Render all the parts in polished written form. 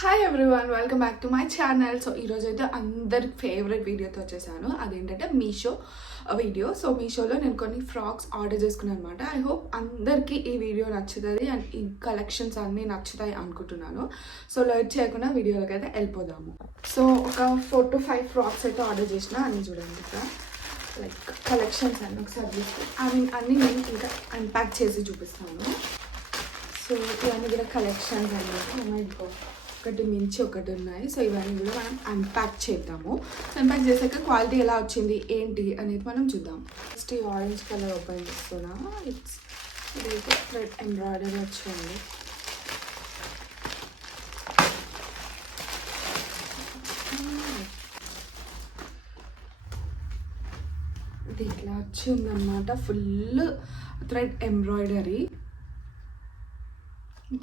Hi everyone, welcome back to my channel. So ఈరోజు అయితే అందరి ఫేవరెట్ వీడియోతో వచ్చేసాను. అదేంటంటే మీషో వీడియో. సో మీషోలో నేను కొన్ని ఫ్రాక్స్ ఆర్డర్ చేసుకున్నాను అనమాట. ఐ హోప్ అందరికీ ఈ వీడియో నచ్చుతుంది అండ్ ఈ కలెక్షన్స్ అన్నీ నచ్చుతాయి అనుకుంటున్నాను. సో లేట్ చేయకుండా వీడియోలోకి అయితే వెళ్ళిపోదాము. సో ఒక 4 to 5 ఫ్రాక్స్ అయితే ఆర్డర్ చేసిన. అన్నీ చూడండి ఇక్కడ లైక్ కలెక్షన్స్ అన్నీ ఒకసారి చూస్తాను. అన్నీ నేను ఇంకా అన్ప్యాక్ చేసి చూపిస్తాను. సో ఇవన్నీ కూడా కలెక్షన్స్ అన్నమాట. ఒకటి మించి ఒకటి ఉన్నాయి. సో ఇవన్నీ కూడా మనం అన్ప్యాక్ చేద్దాము. అన్ప్యాక్ చేసాక క్వాలిటీ ఎలా వచ్చింది ఏంటి అనేది మనం చూద్దాం. ఫస్ట్ ఈ ఆరెంజ్ కలర్ ఓపెన్ చేస్తున్నా. ఇదైతే థ్రెడ్ ఎంబ్రాయిడరీ వచ్చింది. ఇది ఇట్లా వచ్చిందన్నమాట, ఫుల్ థ్రెడ్ ఎంబ్రాయిడరీ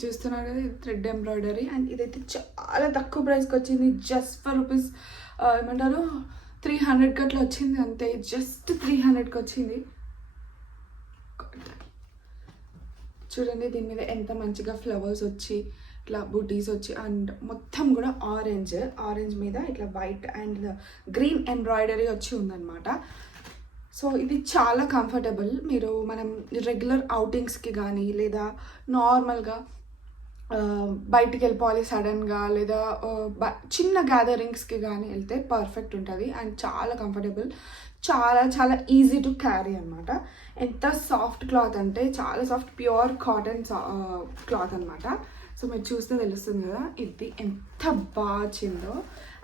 చూస్తున్నారు కదా. ఇది థ్రెడ్ ఎంబ్రాయిడరీ అండ్ ఇదైతే చాలా తక్కువ ప్రైస్కి వచ్చింది. జస్ట్ ఫర్ రూపీస్ ఏమంటారు 300 అట్లా వచ్చింది అంతే. జస్ట్ 300కి వచ్చింది. చూడండి దీని మీద ఎంత మంచిగా ఫ్లవర్స్ వచ్చి ఇట్లా బూటీస్ వచ్చి అండ్ మొత్తం కూడా ఆరెంజ్ మీద ఇట్లా వైట్ అండ్ గ్రీన్ ఎంబ్రాయిడరీ వచ్చి ఉందన్నమాట. సో ఇది చాలా కంఫర్టబుల్. మనం రెగ్యులర్ అవుటింగ్స్కి కానీ లేదా నార్మల్గా బయటికి వెళ్ళిపోవాలి సడన్గా లేదా చిన్న గ్యాదరింగ్స్కి కానీ వెళ్తే పర్ఫెక్ట్ ఉంటుంది అండ్ చాలా కంఫర్టబుల్, చాలా చాలా ఈజీ టు క్యారీ అనమాట. ఎంత సాఫ్ట్ క్లాత్ అంటే చాలా సాఫ్ట్, ప్యూర్ కాటన్ క్లాత్ అనమాట. సో మీరు చూస్తే తెలుస్తుంది కదా ఇది ఎంత బాగా వచ్చిందో.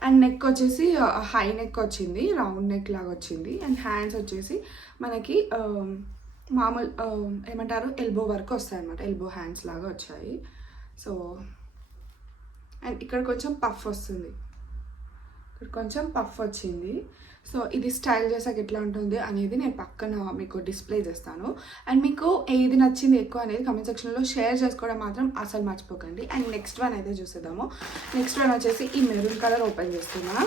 అండ్ నెక్ వచ్చేసి హై నెక్ వచ్చింది, రౌండ్ నెక్ లాగా వచ్చింది. అండ్ హ్యాండ్స్ వచ్చేసి మనకి మామూలు ఏమంటారు ఎల్బో వరకు వస్తాయి అనమాట. ఎల్బో హ్యాండ్స్ లాగా వచ్చాయి. సో అండ్ ఇక్కడ కొంచెం పఫ్ వస్తుంది, ఇక్కడ కొంచెం పఫ్ వచ్చింది. సో ఇది స్టైల్ చేసాక ఎట్లా ఉంటుంది అనేది నేను పక్కన మీకు డిస్ప్లే చేస్తాను. అండ్ మీకు ఏది నచ్చింది ఎక్కువ అనేది కమెంట్ సెక్షన్లో షేర్ చేసుకోవడం మాత్రం అసలు మర్చిపోకండి. అండ్ నెక్స్ట్ వన్ అయితే చూసేద్దాము. నెక్స్ట్ వన్ వచ్చేసి ఈ మెరూన్ కలర్ ఓపెన్ చేస్తున్నా.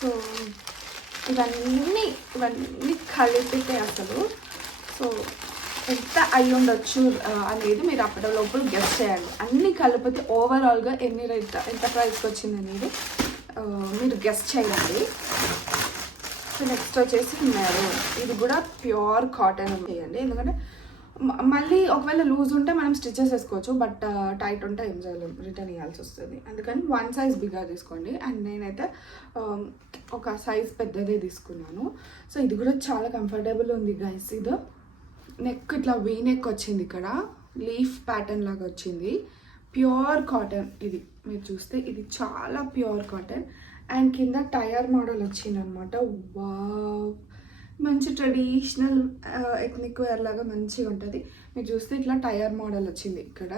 సో ఇవన్నీ కలిపితే అసలు సో ఎంత అయి ఉండొచ్చు అనేది మీరు అప్పటి లోపల గెస్ చేయాలి. అన్నీ కలిపితే ఓవరాల్గా ఎంత ప్రైస్కి వచ్చింది అనేది మీరు గెస్ చేయాలి. సో నెక్స్ట్ వచ్చేసి మెరూన్, ఇది కూడా ప్యూర్ కాటన్ చేయండి. ఎందుకంటే మళ్ళీ ఒకవేళ లూజ్ ఉంటే మనం స్టిచెస్ వేసుకోవచ్చు, బట్ టైట్ ఉంటే ఏం చేయలేము, రిటర్న్ ఇవ్వాల్సి వస్తుంది. అందుకని 1 size బిగ్గా తీసుకోండి. అండ్ నేనైతే ఒక సైజ్ పెద్దదే తీసుకున్నాను. సో ఇది కూడా చాలా కంఫర్టబుల్ ఉంది గైస్. ఇది నెక్ ఇట్లా వీ నెక్ వచ్చింది, ఇక్కడ లీఫ్ ప్యాటర్న్ లాగా వచ్చింది. ప్యూర్ కాటన్ ఇది మీరు చూస్తే ఇది చాలా ప్యూర్ కాటన్. అండ్ కింద టైర్ మోడల్ వచ్చింది అనమాట. వావ్, మంచి ట్రెడిషనల్ ఎథ్నిక్ వేర్ లాగా మంచిగా ఉంటుంది. మీరు చూస్తే ఇట్లా టైర్ మోడల్ వచ్చింది ఇక్కడ.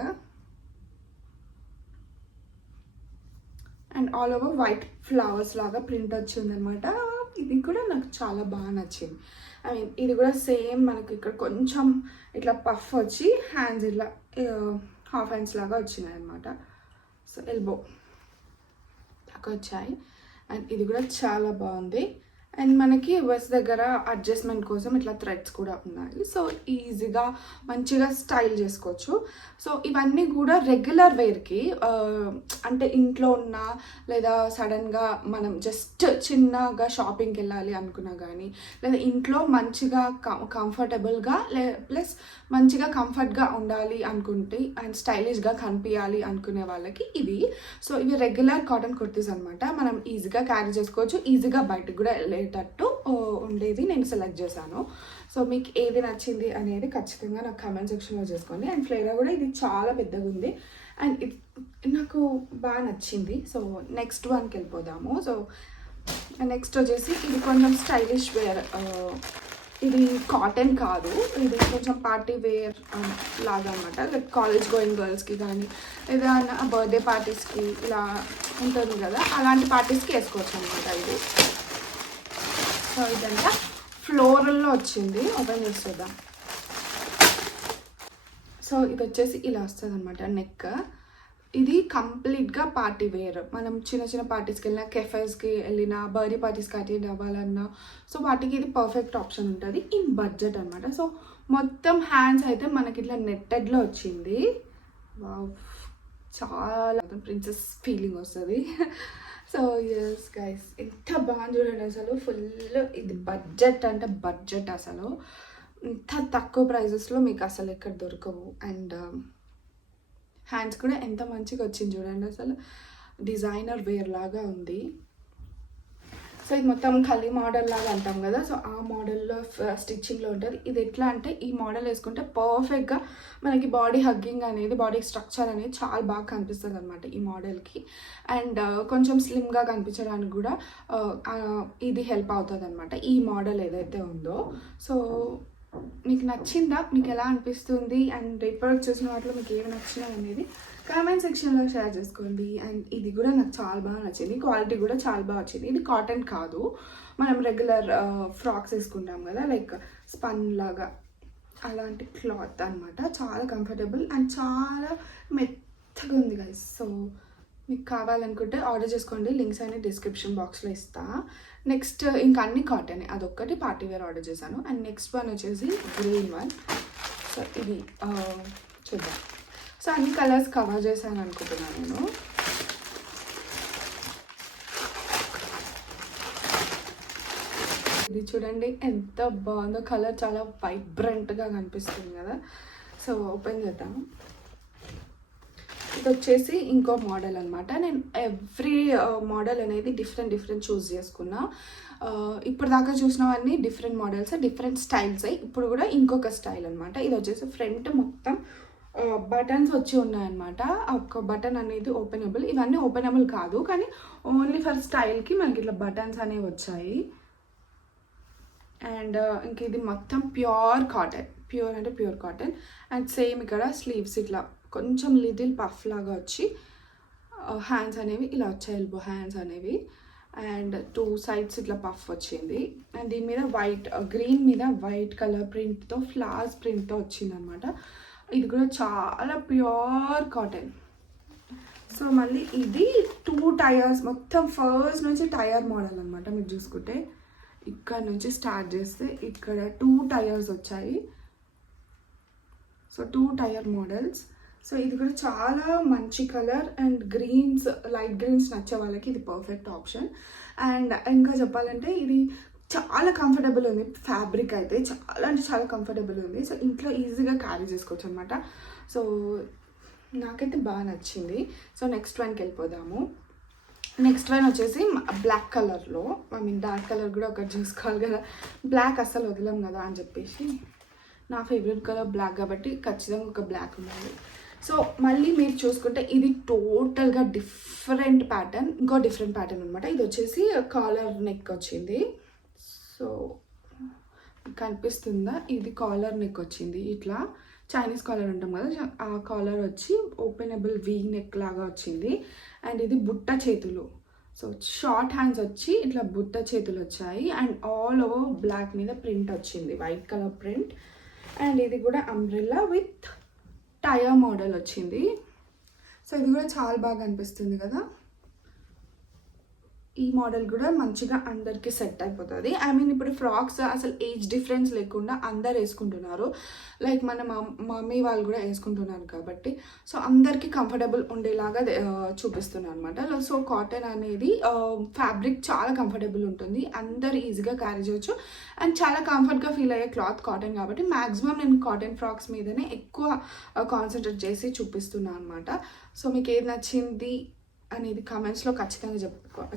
And all over white flowers లాగా ప్రింట్ వచ్చింది అనమాట. ఇది కూడా నాకు చాలా బాగా నచ్చింది. ఇది కూడా సేమ్ మనకి ఇక్కడ కొంచెం ఇట్లా పఫ్ వచ్చి హ్యాండ్స్ ఇట్లా హాఫ్ హ్యాండ్స్ లాగా వచ్చినాయి అనమాట. సో ఎల్బో దాకా వచ్చాయి. అండ్ ఇది కూడా చాలా బాగుంది. అండ్ మనకి వెస్ట్ దగ్గర అడ్జస్ట్మెంట్ కోసం ఇట్లా థ్రెడ్స్ కూడా ఉన్నాయి. సో ఈజీగా మంచిగా స్టైల్ చేసుకోవచ్చు. సో ఇవన్నీ కూడా రెగ్యులర్ వేర్కి, అంటే ఇంట్లో ఉన్న లేదా సడన్గా మనం జస్ట్ చిన్నగా షాపింగ్కి వెళ్ళాలి అనుకున్నా కానీ, లేదా ఇంట్లో మంచిగా కంఫర్టబుల్గా ప్లస్ మంచిగా కంఫర్ట్గా ఉండాలి అనుకుంటే అండ్ స్టైలిష్గా కనిపించాలి అనుకునే వాళ్ళకి ఇవి. సో ఇవి రెగ్యులర్ కాటన్ కుర్తీస్ అనమాట. మనం ఈజీగా క్యారీ చేసుకోవచ్చు, ఈజీగా బయటకు కూడా వెళ్ళేటట్టు ఉండేది నేను సెలెక్ట్ చేశాను. సో మీకు ఏది నచ్చింది అనేది ఖచ్చితంగా నాకు కమెంట్ సెక్షన్లో చేసుకోండి. అండ్ ఫ్లేవర్ కూడా ఇది చాలా పెద్దగా ఉంది అండ్ ఇది నాకు బాగా నచ్చింది. సో నెక్స్ట్ వన్కి వెళ్ళిపోదాము. సో నెక్స్ట్ వచ్చేసి ఇది కొంచెం స్టైలిష్ వేర్. ఇది కాటన్ కాదు, ఇది కొంచెం పార్టీ వేర్ లాగా అనమాట. లైక్ కాలేజ్ గోయింగ్ గర్ల్స్కి కానీ ఏదైనా బర్త్డే పార్టీస్కి ఇలా ఉంటుంది కదా, అలాంటి పార్టీస్కి వేసుకోవచ్చు అనమాట ఇది. సో ఇదంతా ఫ్లోరల్లో వచ్చింది. ఓపెన్ చేసేద్దాం. సో ఇది వచ్చేసి ఇలా వస్తుంది అనమాట నెక్. ఇది కంప్లీట్గా పార్టీ వేర్. మనం చిన్న చిన్న పార్టీస్కి వెళ్ళినా, కెఫేస్కి వెళ్ళినా, బర్త్డే పార్టీస్కి అటెండ్ అవ్వాలన్నా సో వాటికి ఇది పర్ఫెక్ట్ ఆప్షన్ ఉంటుంది ఇన్ బడ్జెట్ అనమాట. సో మొత్తం హ్యాండ్స్ అయితే మనకి ఇట్లా నెట్టెడ్లో వచ్చింది. వావ్, చాలా ప్రిన్సెస్ ఫీలింగ్ వస్తుంది. సో ఎస్ గైస్, ఎంత బాగుంది చూడండి అసలు. ఫుల్ ఇది బడ్జెట్ అంటే బడ్జెట్ అసలు. ఇంత తక్కువ ప్రైజెస్లో మీకు అసలు ఎక్కడ దొరకవు. అండ్ హ్యాండ్స్ కూడా ఎంత మంచిగా వచ్చింది చూడండి అసలు. డిజైనర్ వేర్ లాగా ఉంది. సో ఇది మొత్తం ఖలీ మోడల్ లాగా అంటాం కదా, సో ఆ మోడల్లో స్టిచ్చింగ్లో ఉంటుంది. ఇది ఎట్లా అంటే ఈ మోడల్ వేసుకుంటే పర్ఫెక్ట్గా మనకి బాడీ హగ్గింగ్ అనేది, బాడీ స్ట్రక్చర్ అనేది చాలా బాగా కనిపిస్తుంది అనమాట ఈ మోడల్కి. అండ్ కొంచెం స్లిమ్గా కనిపించడానికి కూడా ఇది హెల్ప్ అవుతుంది అనమాట, ఈ మోడల్ ఏదైతే ఉందో. సో మీకు నచ్చిందా, మీకు ఎలా అనిపిస్తుంది, అండ్ రిపోర్ట్ చూసిన వాటిలో మీకు ఏమి నచ్చినాయి అనేది కామెంట్ సెక్షన్లో షేర్ చేసుకోండి. అండ్ ఇది కూడా నాకు చాలా బాగా నచ్చింది, క్వాలిటీ కూడా చాలా బాగా వచ్చింది. ఇది కాటన్ కాదు, మనం రెగ్యులర్ ఫ్రాక్స్ వేసుకుంటాం కదా, లైక్ స్పన్ లాగా అలాంటి క్లాత్ అనమాట. చాలా కంఫర్టబుల్ అండ్ చాలా మెత్తగా ఉంది గైస్. సో మీకు కావాలనుకుంటే ఆర్డర్ చేసుకోండి, లింక్స్ అన్ని డిస్క్రిప్షన్ బాక్స్లో ఇస్తా. నెక్స్ట్ ఇంకా అన్ని కాటన్, అదొక్కటి పార్టీ వేర్ ఆర్డర్ చేశాను. అండ్ నెక్స్ట్ వన్ వచ్చేసి గ్రీన్ వన్. సో ఇది చూద్దాం. సో అన్ని కలర్స్ కవర్ చేశాను అనుకుంటున్నాను నేను. ఇది చూడండి ఎంత బాగుందో, కలర్ చాలా వైబ్రెంట్గా కనిపిస్తుంది కదా. సో ఓపెన్ చేద్దాము. ఇది వచ్చేసి ఇంకో మోడల్ అనమాట. నేను ఎవ్రీ మోడల్ అనేది డిఫరెంట్ చూస్ చేసుకున్నా. ఇప్పుడు దాకా చూసినవన్నీ డిఫరెంట్ మోడల్స్, డిఫరెంట్ స్టైల్స్. ఇప్పుడు కూడా ఇంకొక స్టైల్ అనమాట. ఇది వచ్చేసి ఫ్రంట్ మొత్తం బటన్స్ వచ్చి ఉన్నాయన్నమాట. ఒక బటన్ అనేది ఓపెనబుల్, ఇవన్నీ ఓపెనబుల్ కాదు కానీ ఓన్లీ ఫర్ స్టైల్కి మనకి ఇట్లా బటన్స్ అనేవి వచ్చాయి. అండ్ ఇంక ఇది మొత్తం ప్యూర్ కాటన్, ప్యూర్ అంటే ప్యూర్ కాటన్. అండ్ సేమ్ ఇక్కడ స్లీవ్స్ ఇట్లా కొంచెం లిటిల్ పఫ్ లాగా వచ్చి హ్యాండ్స్ అనేవి ఇలా వచ్చాయి, ఎల్బో హ్యాండ్స్ అనేవి. అండ్ 2 sides ఇట్లా పఫ్ వచ్చింది. అండ్ దీని మీద వైట్, గ్రీన్ మీద వైట్ కలర్ ప్రింట్తో, ఫ్లవర్స్ ప్రింట్తో వచ్చింది అనమాట. ఇది కూడా చాలా ప్యూర్ కాటన్. సో మళ్ళీ ఇది 2 టైర్స్, మొత్తం ఫస్ట్ నుంచి టైర్ మోడల్ అనమాట. మీరు చూసుకుంటే ఇక్కడ నుంచి స్టార్ట్ చేస్తే ఇక్కడ 2 టైర్స్ వచ్చాయి. So 2 tyre models. సో ఇది కూడా చాలా మంచి colour. And greens, light greens నచ్చే వాళ్ళకి ఇది పర్ఫెక్ట్ ఆప్షన్. అండ్ ఇంకా చెప్పాలంటే ఇది చాలా కంఫర్టబుల్ ఉంది. ఫ్యాబ్రిక్ అయితే చాలా అంటే చాలా కంఫర్టబుల్ ఉంది. సో ఇంట్లో ఈజీగా క్యారీ చేసుకోవచ్చు అనమాట. సో నాకైతే బాగా నచ్చింది. సో నెక్స్ట్ వన్కి వెళ్ళిపోదాము. నెక్స్ట్ వన్ వచ్చేసి బ్లాక్ కలర్లో, ఐ మీన్ డార్క్ కలర్ కూడా ఒకటి చూసుకోవాలి కదా, బ్లాక్ అస్సలు వదలం కదా అని చెప్పేసి. నా ఫేవరెట్ కలర్ బ్లాక్ కాబట్టి ఖచ్చితంగా ఒక బ్లాక్ ఉండాలి. సో మళ్ళీ మీరు చూసుకుంటే ఇది టోటల్గా డిఫరెంట్ ప్యాటర్న్, ఇంకో డిఫరెంట్ ప్యాటర్న్ అనమాట. ఇది వచ్చేసి కాలర్ నెక్ వచ్చింది. సో కనిపిస్తుందా, ఇది కాలర్ నెక్ వచ్చింది. ఇట్లా చైనీస్ కాలర్ ఉంటాం కదా, ఆ కాలర్ వచ్చి ఓపెనబుల్ వీ నెక్ లాగా వచ్చింది. అండ్ ఇది బుట్ట చేతులు. సో షార్ట్ హ్యాండ్స్ వచ్చి ఇట్లా బుట్ట చేతులు వచ్చాయి. అండ్ ఆల్ ఓవర్ బ్లాక్ మీద ప్రింట్ వచ్చింది, వైట్ కలర్ ప్రింట్. అండ్ ఇది కూడా అంబ్రెల్లా విత్ టయర్ మోడల్ వచ్చింది. సో ఇది కూడా చాలా బాగా అనిపిస్తుంది కదా. ఈ మోడల్ కూడా మంచిగా అందరికీ సెట్ అయిపోతుంది. ఐ మీన్ ఇప్పుడు ఫ్రాక్స్ అసలు ఏజ్ డిఫరెన్స్ లేకుండా అందరు వేసుకుంటున్నారు, లైక్ మన మమ్మీ వాళ్ళు కూడా వేసుకుంటున్నారు కాబట్టి. సో అందరికీ కంఫర్టబుల్ ఉండేలాగా చూపిస్తున్నాను అనమాట. సో కాటన్ అనేది ఫ్యాబ్రిక్ చాలా కంఫర్టబుల్ ఉంటుంది, అందరు ఈజీగా క్యారీ చేయొచ్చు. అండ్ చాలా కంఫర్ట్గా ఫీల్ అయ్యే క్లాత్ కాటన్ కాబట్టి మ్యాక్సిమం నేను కాటన్ ఫ్రాక్స్ మీదనే ఎక్కువ కాన్సన్ట్రేట్ చేసి చూపిస్తున్నాను అనమాట. సో మీకు ఏది నచ్చింది అనేది కామెంట్స్లో ఖచ్చితంగా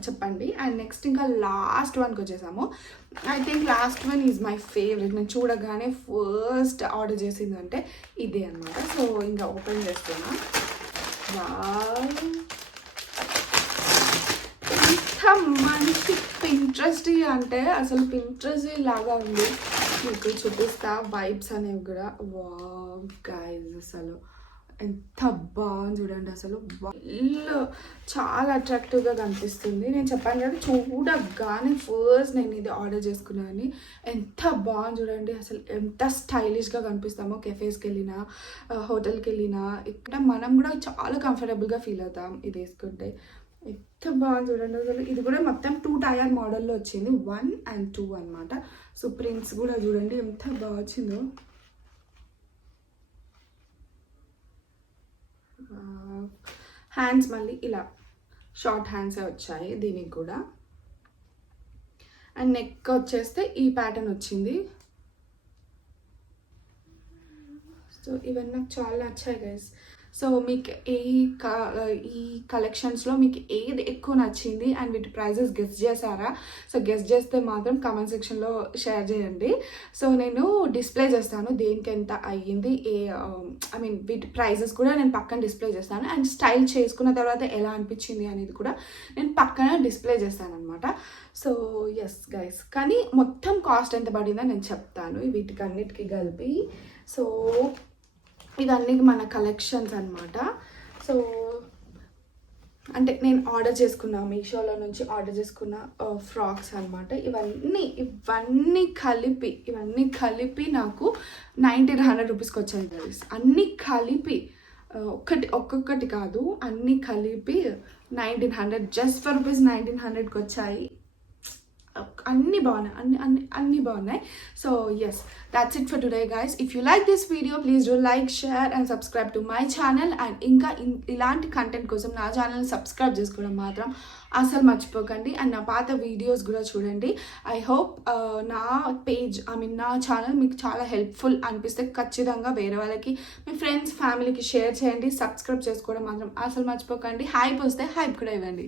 చెప్పండి. అండ్ నెక్స్ట్ ఇంకా లాస్ట్ వన్కి వచ్చేసాము. I think last one is my favourite. నేను చూడగానే ఫస్ట్ ఆర్డర్ చేసిందంటే ఇదే అనమాట. సో ఇంకా ఓపెన్ చేస్తున్నా. ఎంత మంచి పింట్రెస్టీ అంటే అసలు పింట్రెస్టీ లాగా ఉంది. మీకు చూపిస్తా వైబ్స్ అనేవి కూడా. వావ్ గైస్, అసలు ఎంత బాగుంది చూడండి. అసలు చాలా అట్రాక్టివ్గా కనిపిస్తుంది. నేను చెప్పాను కదా, చూడగానే ఫస్ట్ నేను ఇది ఆర్డర్ చేసుకున్నాను. ఎంత బాగుంది చూడండి. అసలు ఎంత స్టైలిష్గా కనిపిస్తామో కెఫేస్కి వెళ్ళినా, హోటల్కి వెళ్ళినా, ఇక్కడ మనం కూడా చాలా కంఫర్టబుల్గా ఫీల్ అవుతాం ఇది వేసుకుంటే. ఎంత బాగుంది చూడండి అసలు. ఇది కూడా మొత్తం 2 టైర్ మోడల్లో వచ్చింది, 1 and 2 అనమాట. సో ప్రింట్స్ కూడా చూడండి ఎంత బాగా వచ్చిందో. హ్యాండ్స్ మళ్ళీ ఇలా షార్ట్ హ్యాండ్సే వచ్చాయి దీనికి కూడా. అండ్ నెక్ వచ్చేస్తే ఈ ప్యాటర్న్ వచ్చింది. సో ఇవన్నీ నాకు చాలా నచ్చాయి గైస్. సో మీకు ఈ కలెక్షన్స్లో మీకు ఏది ఎక్కువ నచ్చింది అండ్ వీటి ప్రైజెస్ గెస్ చేశారా? సో గెస్ చేస్తే మాత్రం కామెంట్ సెక్షన్లో షేర్ చేయండి. సో నేను డిస్ప్లే చేస్తాను దేనికి ఎంత అయ్యింది, ఐ మీన్ వీటి ప్రైజెస్ కూడా నేను పక్కన డిస్ప్లే చేస్తాను. అండ్ స్టైల్ చేసుకున్న తర్వాత ఎలా అనిపించింది అనేది కూడా నేను పక్కన డిస్ప్లే చేస్తాను అనమాట. సో ఎస్ గైస్, కానీ మొత్తం కాస్ట్ ఎంత పడిందో నేను చెప్తాను వీటికి అన్నిటికీ కలిపి. సో ఇవన్నీ మన కలెక్షన్స్ అనమాట. సో అంటే నేను ఆర్డర్ చేసుకున్నా, మీషోలో నుంచి ఆర్డర్ చేసుకున్న ఫ్రాక్స్ అనమాట. ఇవన్నీ కలిపి నాకు 1900 రూపీస్కి వచ్చాయి గైస్. అన్నీ కలిపి ఒక్కొక్కటి కాదు, అన్నీ కలిపి 1900, జస్ట్ ఫర్ రూపీస్ 1900కి వచ్చాయి. అన్నీ బాగున్నాయి, అన్నీ బాగున్నాయి. So yes, that's it for today guys. If you like this video, please do like, share and subscribe to my channel. And ఇంకా ఇలాంటి కంటెంట్ కోసం నా ఛానల్ సబ్స్క్రైబ్ చేసుకోవడం మాత్రం అసలు మర్చిపోకండి. అండ్ నా పాత వీడియోస్ కూడా చూడండి. ఐ హోప్ నా పేజ్, ఐ మీన్ నా ఛానల్ మీకు చాలా హెల్ప్ఫుల్ అనిపిస్తే ఖచ్చితంగా వేరే వాళ్ళకి, మీ ఫ్రెండ్స్, ఫ్యామిలీకి షేర్ చేయండి. సబ్స్క్రైబ్ చేసుకోవడం మాత్రం అసలు మర్చిపోకండి. హైప్ వస్తే హైప్ కూడా ఇవ్వండి.